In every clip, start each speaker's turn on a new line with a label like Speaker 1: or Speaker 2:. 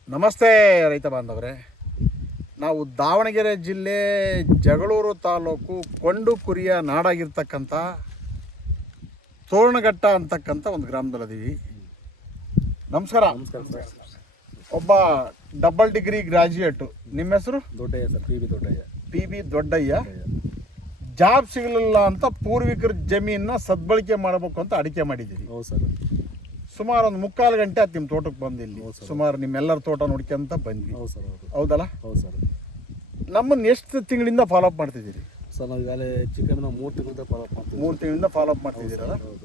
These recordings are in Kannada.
Speaker 1: ನಮಸ್ತೆ ರೈತ ಬಾಂಧವರೇ, ನಾವು ದಾವಣಗೆರೆ ಜಿಲ್ಲೆ ಜಗಳೂರು ತಾಲೂಕು ಕೊಂಡು ಕುರಿಯ ನಾಡಾಗಿರ್ತಕ್ಕಂಥ ತೋರಣಘಟ್ಟ ಅಂತಕ್ಕಂಥ ಒಂದು ಗ್ರಾಮದಲ್ಲಿದ್ದೀವಿ. ನಮಸ್ಕಾರ. ಒಬ್ಬ ಡಬಲ್ ಡಿಗ್ರಿ ಗ್ರಾಜ್ಯುಯೇಟು, ನಿಮ್ಮ ಹೆಸರು?
Speaker 2: Doddayya sir,
Speaker 1: P B Doddayya. Job ಸಿಗಲಿಲ್ಲ ಅಂತ ಪೂರ್ವಿಕರ ಜಮೀನನ್ನ ಸದ್ಬಳಕೆ ಮಾಡಬೇಕು ಅಂತ ಅಡಿಕೆ ಮಾಡಿದ್ದೀರಿ.
Speaker 2: ಹೌದು ಸರ್.
Speaker 1: ಸುಮಾರು ಒಂದು 3/4 ಗಂಟೆ ಆಯ್ತು ನಿಮ್ಮ ತೋಟಕ್ಕೆ ಬಂದಿಲ್ಲಿ. ಸುಮಾರು ನಿಮ್ಮೆಲ್ಲರ ತೋಟ ನೋಡ್ಕೊಂತ ಬಂದ್ವಿ.
Speaker 2: ಹೌದು ಸರ್.
Speaker 1: ಹೌದಲ್ಲ?
Speaker 2: ಹೌದು ಸರ್.
Speaker 1: ನಮ್ಮನ್ನು ಎಷ್ಟು ತಿಂಗಳಿಂದ ಫಾಲೋ ಅಪ್ ಮಾಡ್ತಿದ್ದೀರಿ
Speaker 2: ಸರ್? ನಾವು ಈಗಾಗಲೇ ಚಿಕನ್ 3 ತಿಂಗಳಿಂದ ಫಾಲೋ ಅಪ್ ಮಾಡ್ತೀವಿ.
Speaker 1: 3 ತಿಂಗಳಿಂದ ಫಾಲೋ ಅಪ್ ಮಾಡ್ತಿದ್ದೀರಲ್ಲ?
Speaker 2: ಹೌದು.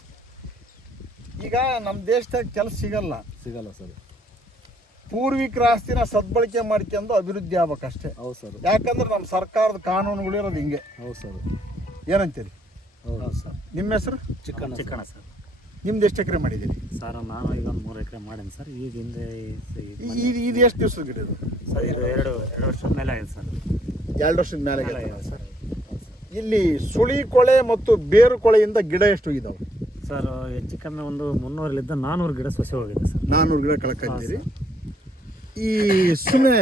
Speaker 1: ಈಗ ನಮ್ಮ ದೇಶದಾಗ ಕೆಲಸ ಸಿಗಲ್ಲ
Speaker 2: ಸರ್.
Speaker 1: ಪೂರ್ವಿಕರ ಆಸ್ತಿನ ಸದ್ಬಳಕೆ ಮಾಡ್ಕೊಂಡು ಅಭಿವೃದ್ಧಿ ಆಗ್ಬೇಕಷ್ಟೇ.
Speaker 2: ಹೌದು ಸರ್.
Speaker 1: ಯಾಕಂದ್ರೆ ನಮ್ಮ ಸರ್ಕಾರದ ಕಾನೂನುಗಳಿರೋದು ಹಿಂಗೆ.
Speaker 2: ಹೌದು ಸರ್.
Speaker 1: ಏನಂತೀರಿ?
Speaker 2: ಹೌದು ಸರ್.
Speaker 1: ನಿಮ್ಮ ಹೆಸರು?
Speaker 2: ಚಿಕ್ಕಣ್ಣ ಸರ್.
Speaker 1: ನಿಮ್ದು ಎಷ್ಟು ಎಕರೆ ಮಾಡಿದ್ದೀರಿ
Speaker 3: ಸರ್? ನಾನು ಈಗ ಒಂದು 3 ಎಕರೆ ಮಾಡೀನಿ ಸರ್. ಈಗ ಹಿಂದೆ
Speaker 1: ಇದು ಎಷ್ಟು ದಿವಸದ ಗಿಡ ಇದು?
Speaker 3: ಸರ್ ಇದು ಎರಡು ವರ್ಷದ ಮೇಲೆ ಆಗಿದೆ ಸರ್.
Speaker 1: 2 ವರ್ಷದ ಮೇಲೆ
Speaker 3: ಆಗಿದೆ ಸರ್.
Speaker 1: ಇಲ್ಲಿ ಸುಳಿ ಕೊಳೆ ಮತ್ತು ಬೇರು ಕೊಳೆಯಿಂದ ಗಿಡ ಎಷ್ಟು ಹೋಗಿದಾವೆ
Speaker 3: ಸರ್? ಹೆಚ್ಚು ಕಮ್ಮಿ ಒಂದು 300ರಿಂದ 400 ಗಿಡ ಸೊಸೆ ಹೋಗಿದೆ ಸರ್.
Speaker 1: 400 ಗಿಡ ಕಳ್ಕೊಂಡಿದ್ದೀರಿ. ಈ ಸುಮ್ಮನೆ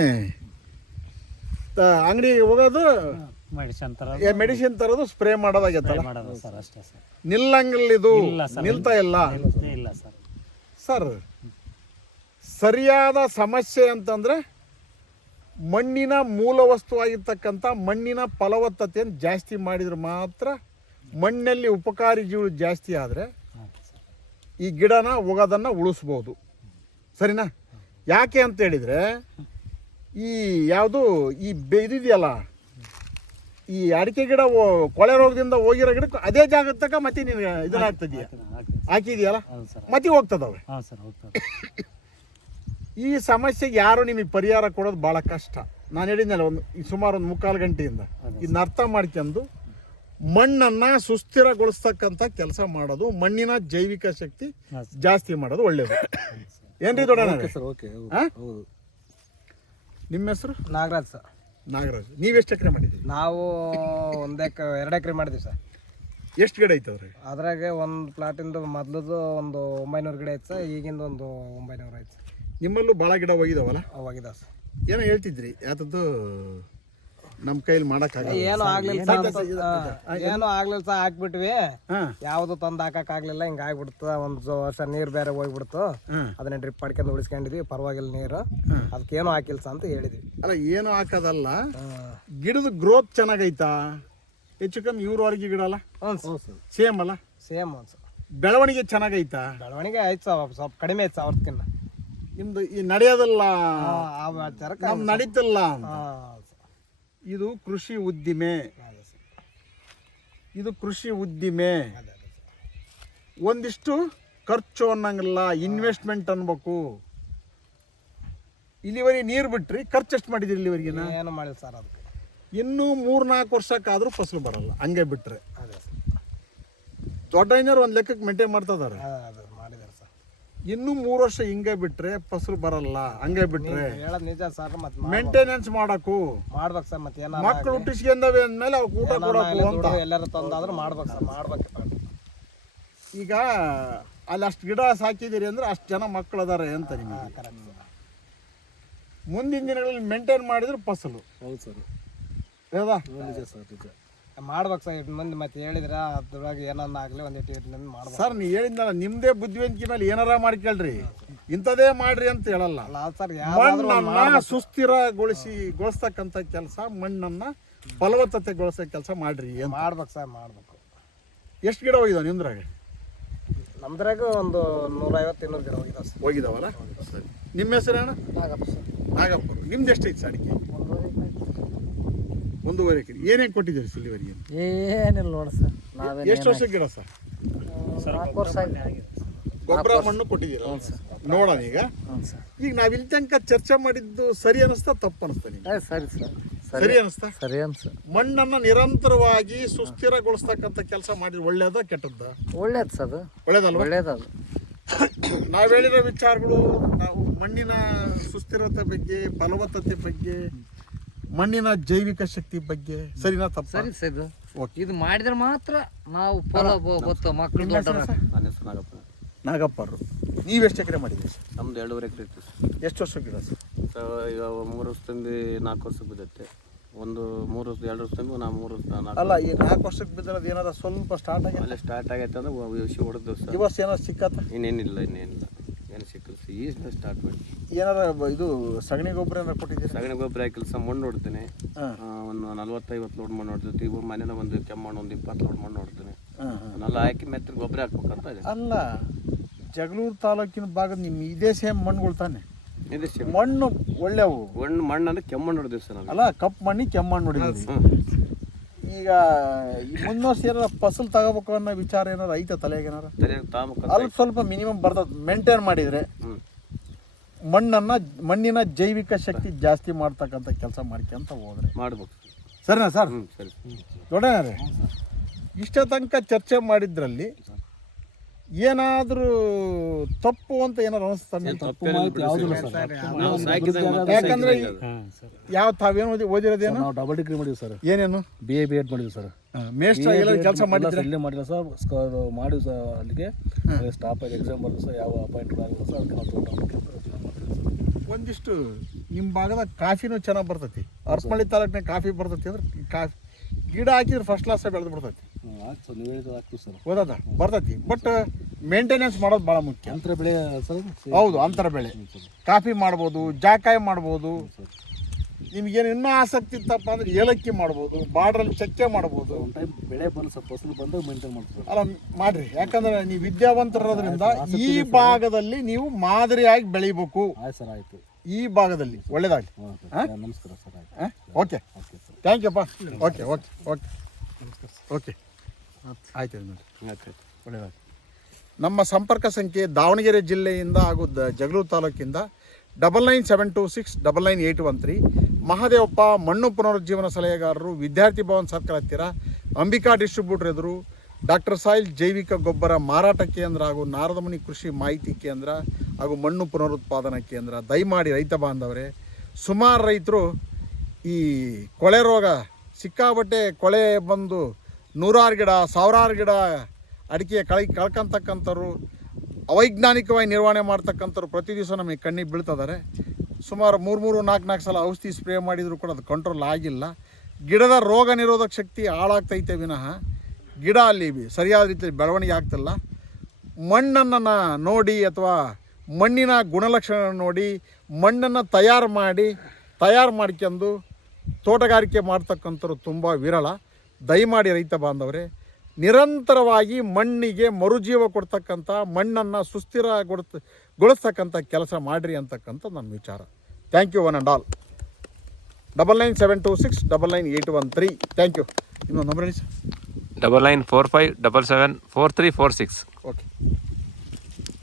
Speaker 1: ಅಂಗಡಿಗೆ ಹೋಗೋದು ಮೆಡಿಸಿನ್ ತರೋದು ಸ್ಪ್ರೇ ಮಾಡೋದಾಗತ್ತಲ್ಲ
Speaker 3: ಮಾಡೋದು ಸರ್, ಅಷ್ಟೇ ಸರ್.
Speaker 1: ನಿಲ್ಲಂಗಿಲ್ಲ, ಇದು ನಿಲ್ತಾ ಇಲ್ಲ.
Speaker 3: ಇಲ್ಲ ಸರ್.
Speaker 1: ಸರ್, ಸರಿಯಾದ ಸಮಸ್ಯೆ ಅಂತಂದ್ರೆ ಮಣ್ಣಿನ ಮೂಲ ವಸ್ತುವಾಗಿರ್ತಕ್ಕಂಥ ಮಣ್ಣಿನ ಫಲವತ್ತತೆಯನ್ನು ಜಾಸ್ತಿ ಮಾಡಿದ್ರೆ ಮಾತ್ರ, ಮಣ್ಣಲ್ಲಿ ಉಪಕಾರಿ ಜೀವಿ ಜಾಸ್ತಿ ಆದರೆ ಈ ಗಿಡನ ಹೋಗೋದನ್ನು ಉಳಿಸ್ಬೋದು. ಸರಿನಾ? ಯಾಕೆ ಅಂತ ಹೇಳಿದರೆ, ಈ ಯಾವುದು ಈ ಇದಿದೆಯಲ್ಲ, ಈ ಅಡಿಕೆ ಗಿಡ ಕೊಳೆ ರೋಗದಿಂದ ಹೋಗಿರೋ ಗಿಡಕ್ಕೆ ಅದೇ ಜಾಗದ ತನಕ ಮತ್ತೆ ನೀನು ಇದನ್ನ ಹಾಕ್ತಿದೀಯ, ಹಾಕಿದೆಯಲ್ಲ, ಮತ್ತೆ ಹೋಗ್ತದವೆ. ಈ ಸಮಸ್ಯೆಗೆ ಯಾರು ನಿಮಗೆ ಪರಿಹಾರ ಕೊಡೋದು ಭಾಳ ಕಷ್ಟ. ನಾನು ಹೇಳಿದ್ನಲ್ಲ, ಸುಮಾರು ಒಂದು 3/4 ಗಂಟೆಯಿಂದ ಇದನ್ನ ಅರ್ಥ ಮಾಡ್ಕೊಂಡು ಮಣ್ಣನ್ನು ಸುಸ್ಥಿರಗೊಳಿಸ್ತಕ್ಕಂಥ ಕೆಲಸ ಮಾಡೋದು, ಮಣ್ಣಿನ ಜೈವಿಕ ಶಕ್ತಿ ಜಾಸ್ತಿ ಮಾಡೋದು ಒಳ್ಳೆಯದು. ಏನ್ರಿ ದೊಡ್ಡ? ನಿಮ್ಮ ಹೆಸರು?
Speaker 4: ನಾಗರಾಜ್ ಸರ್.
Speaker 1: ನಾಗರಾಜ್. ನೀವೆಷ್ಟು ಎಕರೆ ಮಾಡಿದ್ದೀರಿ?
Speaker 4: ನಾವು 2 ಎಕರೆ ಮಾಡಿದ್ವಿ ಸರ್.
Speaker 1: ಎಷ್ಟು ಗಿಡ ಐತವ್ರಿ
Speaker 4: ಅದ್ರಾಗೆ? ಒಂದು ಪ್ಲಾಟಿಂದು ಮೊದಲದು ಒಂದು 900 ಗಿಡ ಐತೆ ಸರ್. ಈಗಿಂದ ಒಂದು 900 ಐತೆ.
Speaker 1: ನಿಮ್ಮಲ್ಲೂ ಭಾಳ ಗಿಡ ಹೋಗಿದಾವಲ್ಲ?
Speaker 4: ಹೋಗಿದಾವ ಸರ್.
Speaker 1: ಏನೋ ಹೇಳ್ತಿದ್ರಿ, ಯಾತದ್ದು ನಮ್ಮ ಕೈಲಿ ಮಾಡೋಕ್ಕಾಗಲ್ಲ,
Speaker 4: ಏನು ಆಗ್ಲಿಲ್ಲ ಸರ್, ಹಾಕ್ಬಿಟ್ವಿ. ಯಾವುದು ತಂದು ಹಾಕಕ್ಕಾಗ್ಲಿಲ್ಲ, ಹಿಂಗೆ ಆಗ್ಬಿಡ್ತು. ಒಂದು ವರ್ಷ ನೀರು ಬೇರೆ ಹೋಗ್ಬಿಡ್ತು, ಅದನ್ನ ಡ್ರಿಪ್ ಮಾಡ್ಕೊಂಡು ಉಳಿಸ್ಕೊಂಡಿದ್ವಿ. ಪರವಾಗಿಲ್ಲ ನೀರು, ಅದಕ್ಕೇನು ಹಾಕಿಲ್ಲ ಸರ್ ಅಂತ ಹೇಳಿದ್ವಿ.
Speaker 1: ಅಲ್ಲ, ಏನು ಹಾಕೋದಲ್ಲ, ಗಿಡದ ಗ್ರೋತ್ ಚೆನ್ನಾಗೈತಾ? ಹೆಚ್ಚು ಕಮ್ಮಿ ಇವ್ರವರೆಗೆ ಗಿಡ ಅಲ್ಲ? ಸೇಮ್ ಅಲ್ಲ?
Speaker 4: Same sir.
Speaker 1: ಬೆಳವಣಿಗೆ ಚೆನ್ನಾಗೈತಾ?
Speaker 4: ಬೆಳವಣಿಗೆ ಆಯ್ತು ಸರ್, ಸ್ವಲ್ಪ ಕಡಿಮೆ ಐತೆ ಸರ್ ಅವ್ರಕ್ಕಿನ್ನ.
Speaker 1: ನಿಮ್ದು ಈ ನಡೆಯೋದಲ್ಲ, ನಡೀತಲ್ಲ. ಇದು ಕೃಷಿ ಉದ್ದಿಮೆ. ಇದು ಕೃಷಿ ಉದ್ದಿಮೆ. ಒಂದಿಷ್ಟು ಖರ್ಚು ಅನ್ನಂಗಿಲ್ಲ, ಇನ್ವೆಸ್ಟ್ಮೆಂಟ್ ಅನ್ಬೇಕು. ಇಲ್ಲಿವರೆಗೆ ನೀರು ಬಿಟ್ರಿ, ಖರ್ಚು ಎಷ್ಟು ಮಾಡಿದಿರಿ ಇಲ್ಲಿವರೆಗೆ?
Speaker 4: ಏನು ಮಾಡಿಲ್ಲ ಸರ್. ಅದಕ್ಕೆ
Speaker 1: ಇನ್ನೂ 3-4 ವರ್ಷಕ್ಕಾದ್ರೂ ಫಸಲು ಬರಲ್ಲ ಹಂಗೆ ಬಿಟ್ರೆ. ದೊಡ್ಡ ಐನರು ಒಂದು ಲೆಕ್ಕಕ್ಕೆ ಮೇಂಟೈನ್ ಮಾಡ್ತಿದ್ದಾರೆ.
Speaker 4: ಮಾಡಿದಾರೆ ಸರ್.
Speaker 1: ಇನ್ನೂ 3 ವರ್ಷ ಹಿಂಗೆ ಬಿಟ್ರೆ ಫಸಲು ಬರಲ್ಲ. ಹಂಗೆ ಬಿಟ್ರೆ
Speaker 4: ಹೇಳೋದು ನಿಜ ಸರ್. ಮತ್ತೆ
Speaker 1: ಮೇಂಟೆನೆನ್ಸ್ ಮಾಡಕು
Speaker 4: ಮಾಡ್ಬೇಕು ಸರ್. ಮತ್ತೆ ಏನಾರ
Speaker 1: ಮಕ್ಕಳು ಹುಟ್ಟಿಸ್ಕೊಂಡವೆ ಅಂದಮೇಲೆ ಅವ್ರು ಊಟ ಕೊಡಬೇಕು ಅಂತ
Speaker 4: ಎಲ್ಲರೂ ತಂದಾದ್ರೂ ಮಾಡ್ಬೇಕು ಸರ್. ಮಾಡ್ಬೇಕು.
Speaker 1: ಈಗ ಅಲ್ಲಿ ಅಷ್ಟು ಗಿಡ ಸಾಕಿದ್ದೀರಿ ಅಂದ್ರೆ ಅಷ್ಟು ಜನ ಮಕ್ಕಳು ಅದಾರೆ ಅಂತ ನಿಮಗೆ. ಮುಂದಿನ ದಿನಗಳಲ್ಲಿ ಮೇಂಟೈನ್ ಮಾಡಿದ್ರೆ ಫಸಲು.
Speaker 2: ಹೌದು ಸರ್.
Speaker 1: ಹೌದಾ?
Speaker 2: ನಿಜ ಸರ್, ನಿಜ.
Speaker 4: ಮಾಡ್ಬೇಕು ಸರ್. 8 ಮಂದಿ ಮತ್ತೆ ಹೇಳಿದ್ರೆ ಅದ್ರೊಳಗೆ ಏನನ್ನ ಆಗಲಿ ಒಂದು 8 ಮಂದಿ ಮಾಡ್ಬೇಕು
Speaker 1: ಸರ್. ನೀವು ಹೇಳಿದ್ನಲ್ಲ, ನಿಮ್ಮದೇ ಬುದ್ಧಿವಂತಿಕೆ ಮೇಲೆ ಏನಾರ ಮಾಡ್ಕೊಳ್ರಿ, ಇಂಥದೇ ಮಾಡ್ರಿ ಅಂತ ಹೇಳಲ್ಲ.
Speaker 4: ಸರ್,
Speaker 1: ಮಣ್ಣನ್ನ ಸುಸ್ಥಿರಗೊಳಿಸ್ತಕ್ಕಂಥ ಕೆಲಸ, ಮಣ್ಣನ್ನ ಫಲವತ್ತತೆಗೊಳಿಸೋ ಕೆಲಸ ಮಾಡ್ರಿ.
Speaker 4: ಮಾಡ್ಬೇಕು ಸರ್, ಮಾಡ್ಬೇಕು.
Speaker 1: ಎಷ್ಟು ಗಿಡ ಹೋಗಿದಾವ ನಿಮ್ದ್ರಾಗ?
Speaker 4: ನಮ್ದ್ರಾಗ ಒಂದು 150-200 ಗಿಡ ಹೋಗಿದಾವೆ ಸರ್.
Speaker 1: ಹೋಗಿದಾವಲ್ಲ? ಸರಿ. ನಿಮ್ಮ ಹೆಸರೇನು?
Speaker 4: ನಾಗಪ್ಪ ಸರ್.
Speaker 1: ನಾಗಪ್ಪ. ನಿಮ್ದು ಎಷ್ಟು ಐತೆ ಅಡಿಕೆ? 1.5 ಎಕರೆ. ಏನೇನು ಕೊಟ್ಟಿದ್ದೀರಿ ಸಿಲ್ಲಿವರಿಗೆ?
Speaker 4: ಏನಿಲ್ಲ ನೋಡಿ ಸರ್.
Speaker 1: ಎಷ್ಟು ವರ್ಷ ಗಿಡ ಸರ್?
Speaker 4: 4 ವರ್ಷ ಆಗಿದೆ.
Speaker 1: ಗೊಬ್ಬರ ಮಣ್ಣು ಕೊಟ್ಟಿದ್ದೀರ ನೋಡೋಣ. ಈಗ ನಾವು ಇಲ್ಲಿ ತನಕ ಚರ್ಚೆ ಮಾಡಿದ್ದು ಸರಿ ಅನಿಸ್ತಾ, ತಪ್ಪು ಅನಿಸ್ತಾ ನಿಮ್ಗೆ?
Speaker 4: ಸರಿ ಸರ್.
Speaker 1: ಸರಿ ಅನಿಸ್ತಾ?
Speaker 4: ಸರಿ ಅನ್ಸ.
Speaker 1: ಮಣ್ಣನ್ನು ನಿರಂತರವಾಗಿ ಸುಸ್ಥಿರಗೊಳಿಸ್ತಕ್ಕಂಥ ಕೆಲಸ ಮಾಡಿದ್ರೆ ಒಳ್ಳೇದ ಕೆಟ್ಟದ್ದ?
Speaker 4: ಒಳ್ಳೇದು ಸರ್. ಅದು
Speaker 1: ಒಳ್ಳೇದಲ್ವ?
Speaker 4: ಒಳ್ಳೇದದು.
Speaker 1: ನಾವು ಹೇಳಿರೋ ವಿಚಾರಗಳು, ನಾವು ಮಣ್ಣಿನ ಸುಸ್ಥಿರತೆ ಬಗ್ಗೆ, ಫಲವತ್ತತೆ ಬಗ್ಗೆ, ಮಣ್ಣಿನ ಜೈವಿಕ ಶಕ್ತಿ ಬಗ್ಗೆ ಸರಿನಾ ತಪ್ಪ?
Speaker 4: ಸರಿ ಸರ್. ಇದು ಮಾಡಿದ್ರೆ ಮಾತ್ರ ನಾವು ಫಲ ಗೊತ್ತು ಮಕ್ಕಳು.
Speaker 1: ನಾಗಪ್ಪರು. ನೀವೆಷ್ಟು ಎಕರೆ ಮಾಡಿದ್ದೀರಿ ಸರ್?
Speaker 2: ನಮ್ದು 2.5 ಎಕರೆ ಇತ್ತು ಸರ್.
Speaker 1: ಎಷ್ಟು ವರ್ಷ ಗಿಡ ಸರ್?
Speaker 2: ಈಗ 3 ವರ್ಷದಿಂದ 4 ವರ್ಷಕ್ಕೆ ಬಿದ್ದೈತೆ. ಒಂದು 3 ವರ್ಷ 2 ವರ್ಷದಿಂದ ನಾವು 3 ವರ್ಷ 4
Speaker 1: ಅಲ್ಲ ಈ 4 ವರ್ಷಕ್ಕೆ ಬಿದ್ದಿರೋದು ಏನಾರ ಸ್ವಲ್ಪ ಸ್ಟಾರ್ಟ್ ಆಗಿದೆ?
Speaker 2: ಅಲ್ಲೇ ಸ್ಟಾರ್ಟ್ ಆಗೈತೆ ಅಂದ್ರೆ ವಿಷಯ ಹೊಡೆದು ಸರ್.
Speaker 1: ಈ ವರ್ಷ ಏನಾರು ಸಿಕ್ಕತ್ತ?
Speaker 2: ಇನ್ನೇನಿಲ್ಲ ಏನು ಸಿಕ್ಕಿಲ್ಲ ಸರ್. ಈಗ ಸ್ಟಾರ್ಟ್ ಮಾಡಿ
Speaker 1: ಏನಾರ ಇದು ಸಗಣಿ ಗೊಬ್ಬರ ಏನಾರು ಕೊಟ್ಟಿದ್ದೀರಿ?
Speaker 2: ಸಗಣಿ ಗೊಬ್ಬರ ಹಾಕಿಲ್ಲ ಸರ್. ಮಣ್ಣು ನೋಡ್ತೇನೆ, ಒಂದು 40-50 ಲೋಡ್ ಮಣ್ಣು ನೋಡ್ತೈತಿ. ಇವಾಗ ಮನೇನ ಒಂದು ಕೆಮ್ಮಣ್ಣು ಒಂದು 20 ಲೋಡ್ ಮಣ್ಣು ನೋಡ್ತೇನೆ. ಅದನ್ನೆಲ್ಲ ಹಾಕಿ ಮೆತ್ತಿನ ಗೊಬ್ಬರ ಹಾಕ್ಬೇಕಂತ ಇದೆ.
Speaker 1: ಅಲ್ಲ ಜಗಳೂರು ತಾಲೂಕಿನ ಭಾಗದ ನಿಮ್ಮ ಇದೇ ಸೇಮ್ ಮಣ್ಣುಗಳು ತಾನೆ?
Speaker 2: ಇದೆ ಸರ್.
Speaker 1: ಮಣ್ಣು ಒಳ್ಳೆವು.
Speaker 2: ಮಣ್ಣು ಅಂದ್ರೆ ಕೆಮ್ಮಣ್ಣು ನೋಡಿದ್ವಿ ಸರ್ ನಾವು.
Speaker 1: ಅಲ್ಲ ಕಪ್ಪು ಮಣ್ಣಿ ಕೆಮ್ಮಣ್ಣು ನೋಡಿದ್ವಿ. ಈಗ ಈ ಮುಂದಿನ ವರ್ಷ ಏನಾರ ಫಸಲು ತಗೋಬೇಕು ಅನ್ನೋ ವಿಚಾರ ಏನಾರು ಐತೆ ತಲೆಗೆ ಏನಾರ? ಅಲ್ಲಿ ಸ್ವಲ್ಪ ಮಿನಿಮಮ್ ಬರ್ತದೆ ಮೇಂಟೈನ್ ಮಾಡಿದರೆ. ಮಣ್ಣಿನ ಜೈವಿಕ ಶಕ್ತಿ ಜಾಸ್ತಿ ಮಾಡ್ತಕ್ಕಂಥ ಕೆಲಸ ಮಾಡ್ಕೊಂತ ಹೋದ್ರೆ
Speaker 2: ಮಾಡ್ಬೇಕು.
Speaker 1: ಸರಿನಾ ಸರ್?
Speaker 2: ಸರಿ
Speaker 1: ದೊಡ್ಡನರೇ, ಇಷ್ಟ ತನಕ ಚರ್ಚೆ ಮಾಡಿದ್ರಲ್ಲಿ ಏನಾದರೂ ತಪ್ಪು ಅಂತ ಏನಾರು ಅನಿಸ್ತಾನೆ? ಯಾಕಂದ್ರೆ ಯಾವ ತಾವೇನು ಓದಿರೋದೇನು?
Speaker 5: ನಾವು ಡಬಲ್ ಡಿಗ್ರಿ ಮಾಡಿದ್ವಿ ಸರ್.
Speaker 1: ಏನೇನು?
Speaker 5: BA B.Ed ಮಾಡಿದ್ವಿ ಸರ್.
Speaker 1: ಮೇಷ್ಟ್ರ ಎಲ್ಲ ಕೆಲಸ ಮಾಡಿದ್ರೆ?
Speaker 5: ಇಲ್ಲೇ ಮಾಡಿಲ್ಲ ಸರ್. ಮಾಡಿದ್ವಿ ಸರ್. ಅಲ್ಲಿಗೆ ಸ್ಟಾಪ್ ಆಗಿ ಎಕ್ಸಾಮ್ ಬರ್ತದೆ ಸರ್. ಯಾವ ಅಪಾಯಿಂಟ್ ಆಗಿಲ್ಲ ಸರ್. ಅದಕ್ಕೆ ನಾವು
Speaker 1: ಒಂದಿಷ್ಟು ನಿಮ್ಮ ಭಾಗದ ಕಾಫಿನೂ ಚೆನ್ನಾಗಿ ಬರ್ತೈತಿ. ಹರಪನಹಳ್ಳಿ ತಾಲೂಕಿನಾಗ ಕಾಫಿ ಬರ್ತೈತಿ ಅಂದ್ರೆ ಕಾಫಿ ಗಿಡ ಹಾಕಿದ್ರೆ ಫಸ್ಟ್ ಕ್ಲಾಸ್ ಬೆಳೆದು ಬಿಡ್ತೈತಿ.
Speaker 5: ಆಯ್ತು ಸರ್, ನೀವು ಹೇಳಿದ್ರೆ ಆಗ್ತೀವಿ ಸರ್.
Speaker 1: ಓದದ ಬರ್ತೈತಿ, ಬಟ್ ಮೇಂಟೆನೆನ್ಸ್ ಮಾಡೋದು ಭಾಳ ಮುಖ್ಯ.
Speaker 5: ಅಂತರ ಬೆಳೆ ಸರ್.
Speaker 1: ಹೌದು, ಅಂತರ ಬೆಳೆ ಕಾಫಿ ಮಾಡ್ಬೋದು, ಜಾಕಾಯಿ ಮಾಡ್ಬೋದು. ನಿಮ್ಗೇನು ಇನ್ನೂ ಆಸಕ್ತಿ ಇತ್ತಪ್ಪ ಅಂದ್ರೆ ಏಲಕ್ಕಿ ಮಾಡ್ಬೋದು, ಬಾರ್ಡ್ರಲ್ಲಿ ಚಕ್ಕೆ ಮಾಡ್ಬೋದು.
Speaker 5: ಒಂದು ಟೈಮ್ ಬೆಳೆ ಬಂದು ಸ್ವಲ್ಪ ಫಸಲು ಬಂದಾಗ ಮೇಂಟೈನ್ ಮಾಡ್ತೀವಿ ಸರ್.
Speaker 1: ಅಲ್ಲ ಮಾಡ್ರಿ, ಯಾಕಂದ್ರೆ ನೀವು ವಿದ್ಯಾವಂತರೋದ್ರಿಂದ ಈ ಭಾಗದಲ್ಲಿ ನೀವು ಮಾದರಿಯಾಗಿ ಬೆಳಿಬೇಕು.
Speaker 5: ಆಯ್ತು ಸರ್, ಆಯಿತು.
Speaker 1: ಈ ಭಾಗದಲ್ಲಿ ಒಳ್ಳೇದಾಗಲಿ.
Speaker 5: ನಮಸ್ಕಾರ ಸರ್.
Speaker 1: ಓಕೆ, ಥ್ಯಾಂಕ್ ಯು ಅಪ್ಪ. ಓಕೆ ಓಕೆ ಓಕೆ ಓಕೆ ಆಯ್ತು ನೋಡಿ, ಒಳ್ಳೆಯದಾಗಿ. ನಮ್ಮ ಸಂಪರ್ಕ ಸಂಖ್ಯೆ ದಾವಣಗೆರೆ ಜಿಲ್ಲೆಯಿಂದ ಹಾಗೂ ಜಗಳೂರು ತಾಲೂಕಿಂದ 9972699813. ಮಹಾದೇವಪ್ಪ ಮಣ್ಣು ಪುನರುಜ್ಜೀವನ ಸಲಹೆಗಾರರು, ವಿದ್ಯಾರ್ಥಿ ಭವನ್ ಸರ್ಕಲ್ ಹತ್ತಿರ, ಅಂಬಿಕಾ ಡಿಸ್ಟ್ರಿಬ್ಯೂಟರ್ ಎದುರು, ಡಾಕ್ಟರ್ ಸಾಯಿಲ್ ಜೈವಿಕ ಗೊಬ್ಬರ ಮಾರಾಟ ಕೇಂದ್ರ ಹಾಗೂ ನಾರದಮುನಿ ಕೃಷಿ ಮಾಹಿತಿ ಕೇಂದ್ರ ಹಾಗೂ ಮಣ್ಣು ಪುನರುತ್ಪಾದನಾ ಕೇಂದ್ರ. ದಯಮಾಡಿ ರೈತ ಬಾಂಧವರೇ, ಸುಮಾರು ರೈತರು ಈ ಕೊಳೆ ರೋಗ ಸಿಕ್ಕಾಬಟ್ಟೆ ಕೊಳೆ ಬಂದು 100 ಗಿಡ 1000 ಗಿಡ ಅಡಿಕೆ ಕಳ್ಕೊಂತಕ್ಕಂಥವ್ರು, ಅವೈಜ್ಞಾನಿಕವಾಗಿ ನಿರ್ವಹಣೆ ಮಾಡ್ತಕ್ಕಂಥವ್ರು ಪ್ರತಿ ದಿವಸ ನಮಗೆ ಕಣ್ಣಿಗೆ ಬೀಳ್ತಿದ್ದಾರೆ. ಸುಮಾರು 3-4 ಸಲ ಔಷಧಿ ಸ್ಪ್ರೇ ಮಾಡಿದರೂ ಕೂಡ ಅದು ಕಂಟ್ರೋಲ್ ಆಗಿಲ್ಲ. ಗಿಡದ ರೋಗ ನಿರೋಧಕ ಶಕ್ತಿ ಹಾಳಾಗ್ತೈತೆ ವಿನಃ ಗಿಡ ಅಲ್ಲಿ ಸರಿಯಾದ ರೀತಿಯಲ್ಲಿ ಬೆಳವಣಿಗೆ ಆಗ್ತಿಲ್ಲ. ಮಣ್ಣನ್ನು ನೋಡಿ ಅಥವಾ ಮಣ್ಣಿನ ಗುಣಲಕ್ಷಣ ನೋಡಿ ಮಣ್ಣನ್ನು ತಯಾರು ಮಾಡ್ಕೊಂಡು ತೋಟಗಾರಿಕೆ ಮಾಡ್ತಕ್ಕಂಥವ್ರು ತುಂಬ ವಿರಳ. ದಯಮಾಡಿ ರೈತ ಬಾಂಧವರೇ, ನಿರಂತರವಾಗಿ ಮಣ್ಣಿಗೆ ಮರುಜೀವ ಕೊಡ್ತಕ್ಕಂಥ, ಮಣ್ಣನ್ನು ಸುಸ್ಥಿರಗೊಳಿಸ್ತಕ್ಕಂಥ ಕೆಲಸ ಮಾಡಿರಿ ಅಂತಕ್ಕಂಥ ನನ್ನ ವಿಚಾರ. Thank you one and all. 9972699813. Thank you. ಇನ್ನೊಂದು ನಂಬರ್ ಹೇಳಿ ಸರ್.
Speaker 6: 9945774346.
Speaker 1: ಓಕೆ.